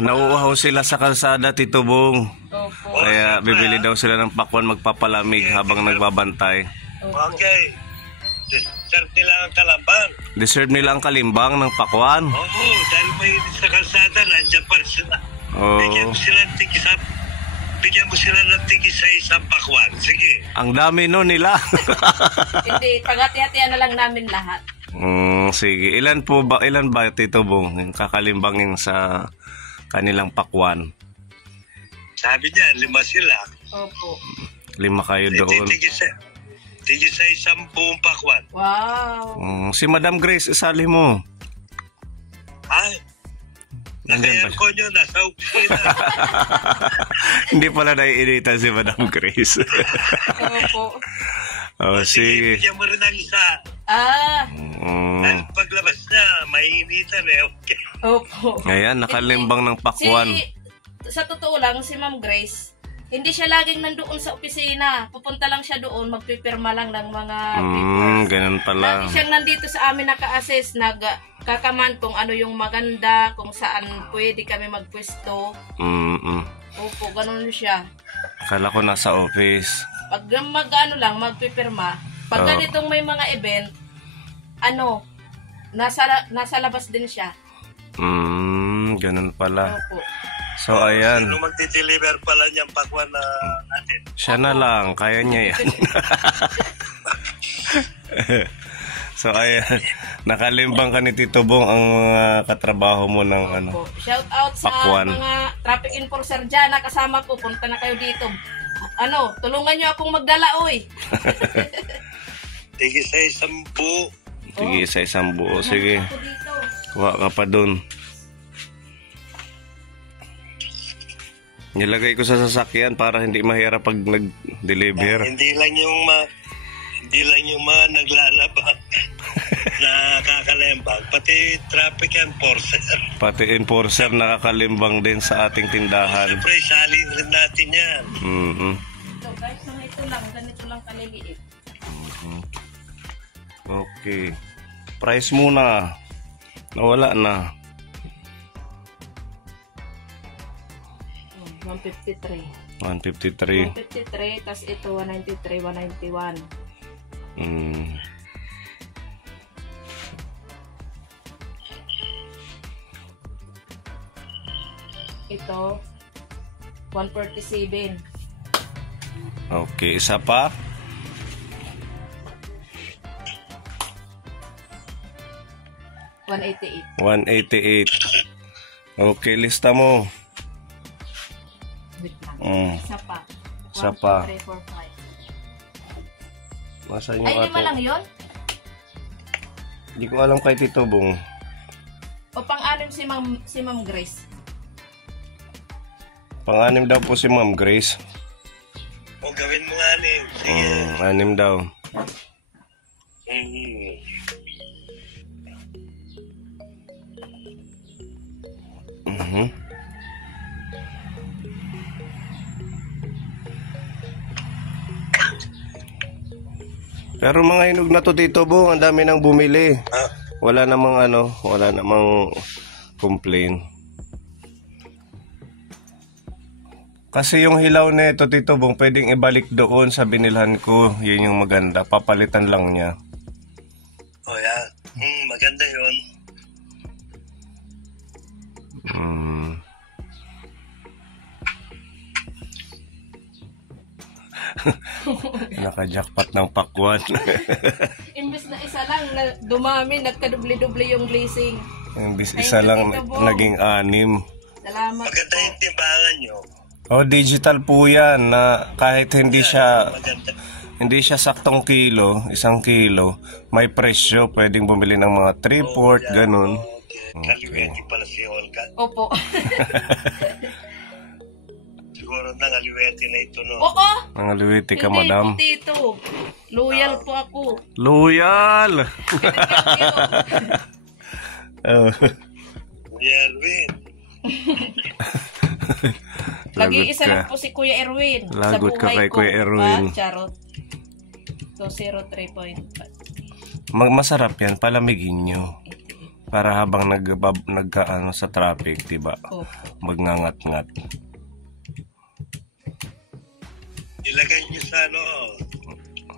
Nauuhaw sila sa kalsada, Tito Bong. Opo. Kaya bibili daw sila ng pakwan magpapalamig habang nagbabantay. Okay. Dessert nila ang kalambang. Deserve nila ang kalimbang ng pakwan. Oo, dahil may sa kalsada, nandiyan pa sila. Oo. Bigyan mo sila ng tigis sa isang pakwan. Sige. Ang dami no nila. Hindi, pagati-hatian na lang namin lahat. Sige. Ilan ba, Tito Bong, yung kakalimbangin sa kanilang pakwan? Sabi niya, 5 sila. Opo. 5 kayo doon. Tigis sa isang buong pakwan. Wow. Si Madam Grace, isali mo. Ay, Nandiyan ba naka-aircon nyo, nasa opisina. Hindi pala naiinitan si Madam Grace. Opo. Sige. Bigyan mo rin ang isa. Dahil paglabas niya, maiinitan eh. Okay. Opo. Ayan, nakalimbang ng pakwan. Sa totoo lang, si Ma'am Grace, hindi siya laging nandoon sa opisina. Pupunta lang siya doon, magpipirma lang ng mga papers. Ganun pala. Lagi siyang nandito sa amin naka-assess, nagkakaman kung ano yung maganda, kung saan pwede kami magpwesto. Opo, ganun siya. Akala ko nasa office. Pag magpipirma, pag ganitong may mga event, nasa labas din siya. Ganun pala. Opo. So, ayan. Sino magdi-deliver pala niyang pakwan na natin? Siya na lang. Kaya niya yan. So, ayan. Nakalimbang ka ni Tito Bong ang mga katrabaho mo ng Opo. Shout out sa pakwan. mga traffic enforcer dyan. Nakasama ko. Punta na kayo dito. Tulungan niyo akong magdala, oy. Tigis sa isang buo. Sige, sa isang buo. Sige. Ako dito. Kuha ka pa dun. Nilagay ko sa sasakyan para hindi mahirap pag nag-deliver. Hindi lang yung mga naglalabang na kakalembang, pati traffic enforcer. Pati enforcer nakakalimbang din sa ating tindahan. Siyempre, salin rin natin yan. So guys, ito lang. Ganito lang kaliliit. Okay. Price muna. Nawala na. 153. 153. 153, tas ito 193, 191. Ito 147. Okay, isa pa. 188. 188. Okay, lista mo. Wait lang. Isa pa. Isa pa. 1, 2, 3, 4, 5. Nasaan yung Ay, 5 lang yun? Hindi ko alam kay Tito Bong. O pang-anim si Ma'am Grace? Pang-anim daw po si Ma'am Grace. O gawin mo nga rin. Sige. 6 daw. Pero mga hinog na to, Tito Bong, ang dami nang bumili. Wala namang complain. Kasi yung hilaw nito, Tito Bong, pwedeng ibalik doon sa binilhan ko. Yun yung maganda. Papalitan lang niya. O yan. Maganda yun. Naka-jackpot ng pakwan. Imbes na isa lang, dumami, nagkadubli-dubli yung blessing. Imbes isa lang, naging 6. Salamat Maganda po. yung timbangan nyo. Digital po yan na kahit hindi siya Maganda. saktong kilo, 1 kilo, may presyo. Pwedeng bumili ng mga 3/4, ganun. Okay. Kaliweti pala si Olga. Opo. Siguro nangaliwete na ito, no? Oo! Nangaluwiti ka, Hindi madam. po, Tito. Loyal po ako. Loyal! Erwin. Lagi-isa lang po si Kuya Erwin. Lagot ka buhay kay ko. Kuya Erwin. Charot. 203.5. Masarap yan, palamigin nyo. Para habang nagkaano sa traffic, diba? Opo. Magngangat-ngat. Ilagay niyo sa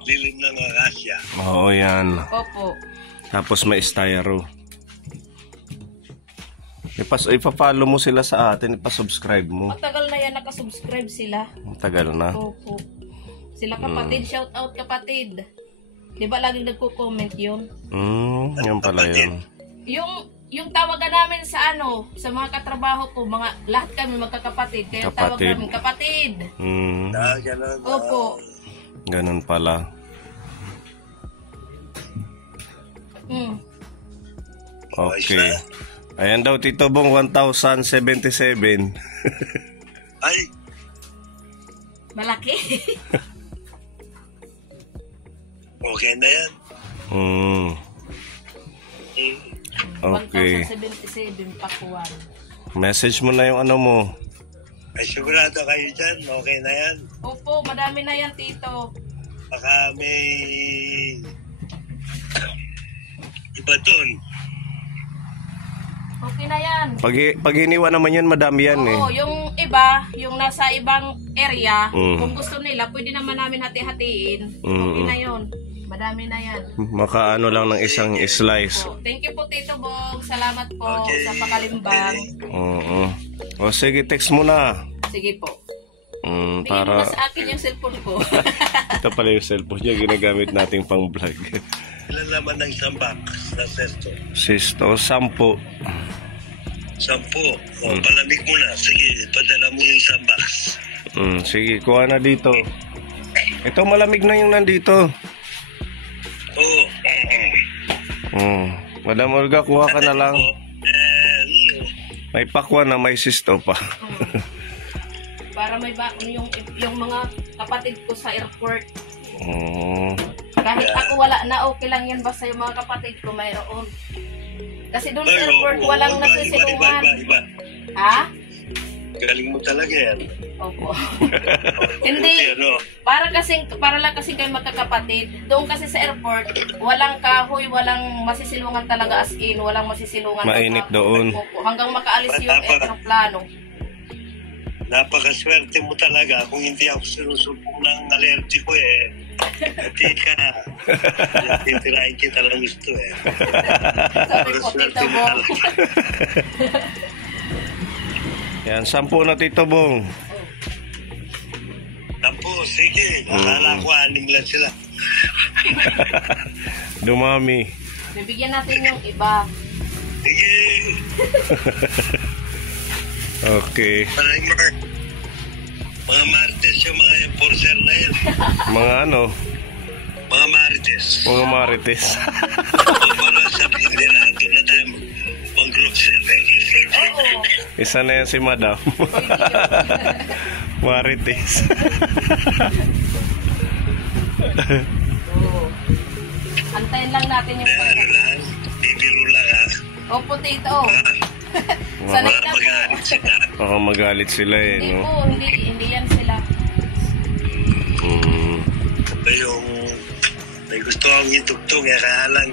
lilim ng akasya. Oo, yan. Opo. Tapos may styro. Ipa-follow mo sila sa atin, ipa-subscribe mo. Matagal na yan nakasubscribe sila. Tagal na. Opo. Sila kapatid, shout out kapatid. Di ba laging nagko-comment yun? Yan pala yun. Yung tawagan namin sa sa mga katrabaho ko, lahat kami magkakapatid. Kaya tawag Kapatid. namin kapatid. Ganun. Opo. Ganun pala. Okay. Ayan daw, Tito Bong, 1,077. Ay, Malaki. okay na yan. Okay. 1,077 pakuan. Message mo na yung ano mo. Ay, sigurado kayo dyan. Okay na yan. Opo, madami na yan, Tito. Baka may iba dun. Okay na yan. Pag iniwan naman yan, madami yan eh. Oo, yung iba, yung nasa ibang area, kung gusto nila, pwede naman namin hati-hatiin. Okay na yun. Madami na yan. Makaano lang ng isang slice. Po. Thank you po, Tito Bong. Salamat po sa pakalimbang. Oo. O sige, text mo na. Sige po. Bigyan mo Para na sa akin yung cellphone ko. ito pala yung cellphone niya, ginagamit nating pang vlog. Ilan naman ng isang box na sesto? Sisto, 10. 10. O, palamig mo na. Sige, padala mo yung isang box. Sige, kuha na dito. Ito, malamig na yung nandito. Oo. Madam Olga, kuha ka na lang. May pakwan na, may sisto pa. Para may bakon yung mga kapatid ko sa airport. Kahit ako wala na, okay lang yan. Basta yung mga kapatid ko mayroon. Kasi doon sa airport, walang nasisilungan. Iba. Ha? Galing mo talaga yan. Opo. Hindi. Para lang kasi kayo magkakapatid. Doon kasi sa airport, walang kahoy, walang masisilungan talaga as in, walang masisilungan. Mainit doon. Opo. Hanggang makaalis yung aeroplano. Napakaswerte mo talaga kung hindi ako sinusubong ng allergy ko eh. Hindi ka. Titirahin kita lang gusto eh. Sabi ko, Tito Bong. Yan, 10 na, Tito Bong. Tampo, sige. Akala ko 6 lang sila. Dumami. Bibigyan natin yung iba. Sige. Okay. Maraming mga marites yung mga enforcer na yan. Mga ano? Mga marites. Mga marites. Para sabihin nila, doon na tayo mag-grocery. Oo. Isa na yan si Madam. Marites. Oo. Antayin lang natin yung Ano lang, bibiro lang ha. Opo, Tito. Sanay na po. Magalit sila. Baka magalit sila eh, Hindi no? po, hindi yan sila. Yung may gusto akong itugtong eh, kaya lang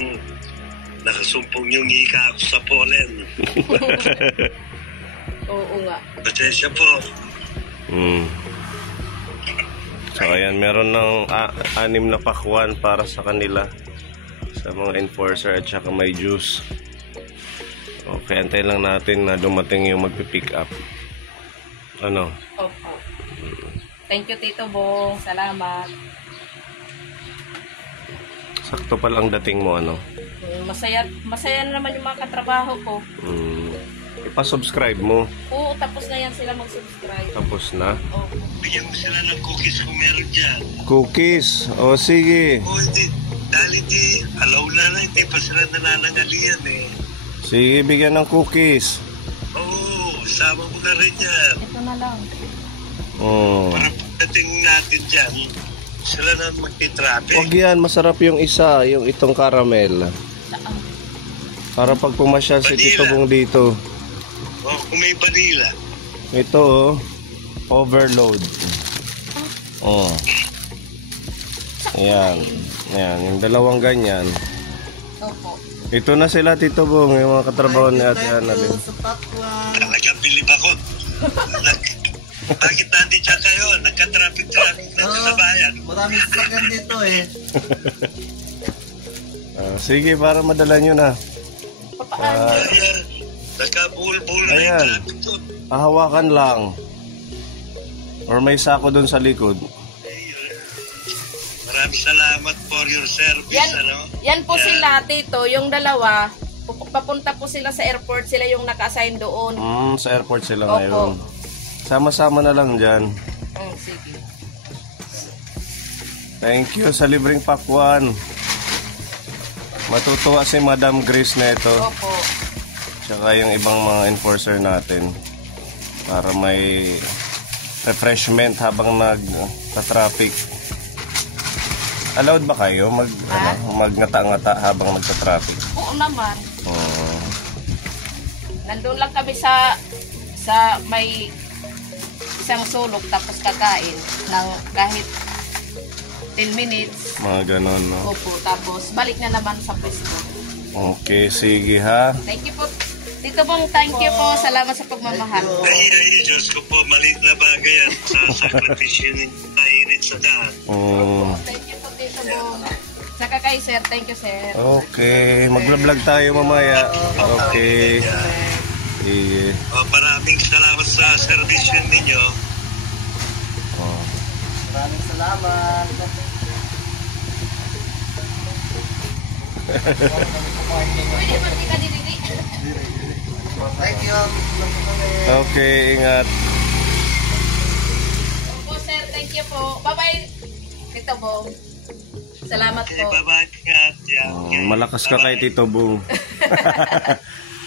nakasumpong yung ika ako sa pollen. Oo nga. Pasensya po. So ayan, meron ng 6 na pakwan para sa kanila, sa mga enforcer, at saka may juice. Okay, antayin lang natin na dumating yung magpipick up. Ano? Opo. Thank you, Tito Bong. Salamat. Sakto pa lang dating mo, ano? Masaya na naman yung mga katrabaho ko. Ipa-subscribe mo. Oo, tapos na yan sila mag-subscribe. Tapos na. Opo. Bigyan mo sila ng cookies kung meron dyan. Cookies. O sige. O hindi, dahil hindi, alaw na hindi pa sila nananangalian eh. Sige, bigyan ng cookies. Oo, sama mo na rin yan. Ito na lang. Para pagdating natin dyan, sila na magti-traffic. Wag yan, masarap yung isa, yung itong caramel. Saan? Para pag pumasyal si Vanilla. Tito Bong dito. O, kung may vanilla. Ito, overload. Oh. Ayan. Ayan, yung dalawang ganyan. Opo. Ito na sila, Tito Bong, yung mga katrabaho ni Ate Annalyn. Sa Pakwan. Nagkabilib ako. Bakit nandito kayo? Nagka-traffic na sa bayan. Maraming sasakyan dito eh. Sige, para madala nyo na. Ayan. Nagka-bull-bull na yung Ayan. traffic doon. Hawakan lang. Or may sako doon sa likod. Maraming salamat for your service. Yan po sila, Tito, yung dalawa, papunta po sila sa airport, sila yung naka-assign doon. Sa airport sila Opo. ngayon. Sama-sama na lang dyan. Sige. Thank you sa libreng pakwan. Matutuwa si Madam Grace na ito. Opo. Tsaka yung ibang mga enforcer natin. Para may refreshment habang nagta-traffic. Allowed ba kayo magngata-ngata habang nagta-traffic? Oo naman. Nandun lang kami sa may isang sulok tapos kakain ng kahit 10 minutes. Mga ganon, no? Opo, tapos balik na naman sa pwesto. Okay, sige ha. Thank you po. Tito Bong, thank you po. Salamat sa pagmamahal. Ay, Diyos ko po, maliit na bagay yan sa sakripisyo ng nainit sa daan. Thank you po, Tito Bong. Saka kay sir, thank you sir. Okay, mag-vlog tayo mamaya. Okay. Sige. Maraming salamat sa servisyo ninyo. Maraming salamat. Pwede ba di ka dinili? Thank you. Okay, ingat. Opo sir, thank you po. Bye-bye, Tito Bong. Salamat Okay, po. bye-bye. Okay. Malakas ka kay Tito Bong.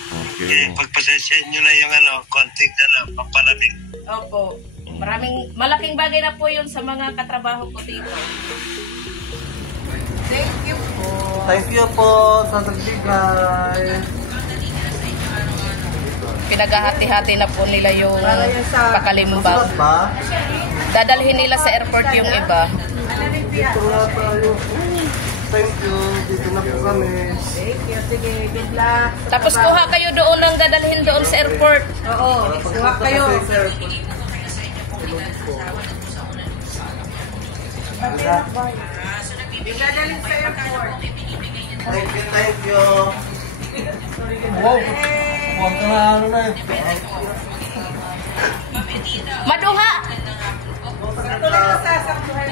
Okay, Okay. pagpasensyahan nyo na yung konting pampalamig. Opo. Malaking bagay na po yun sa mga katrabaho ko dito. Thank you po. Thank you po sa nagbigay. Pinaghahati-hati na po nila yung pakalimbaw. Masalat ba? Dadalhin nila sa airport yung iba. Dito nga tayo. Thank you. Dito na po kami. Sige, good luck. Tapos kuha kayo doon ng dadalhin doon sa airport. Oo, kuha kayo. Dadalhin sa airport. Thank you, thank you. Wow. Huwag ka na ano na eh. Maduha! Ito lang sa saktuhan.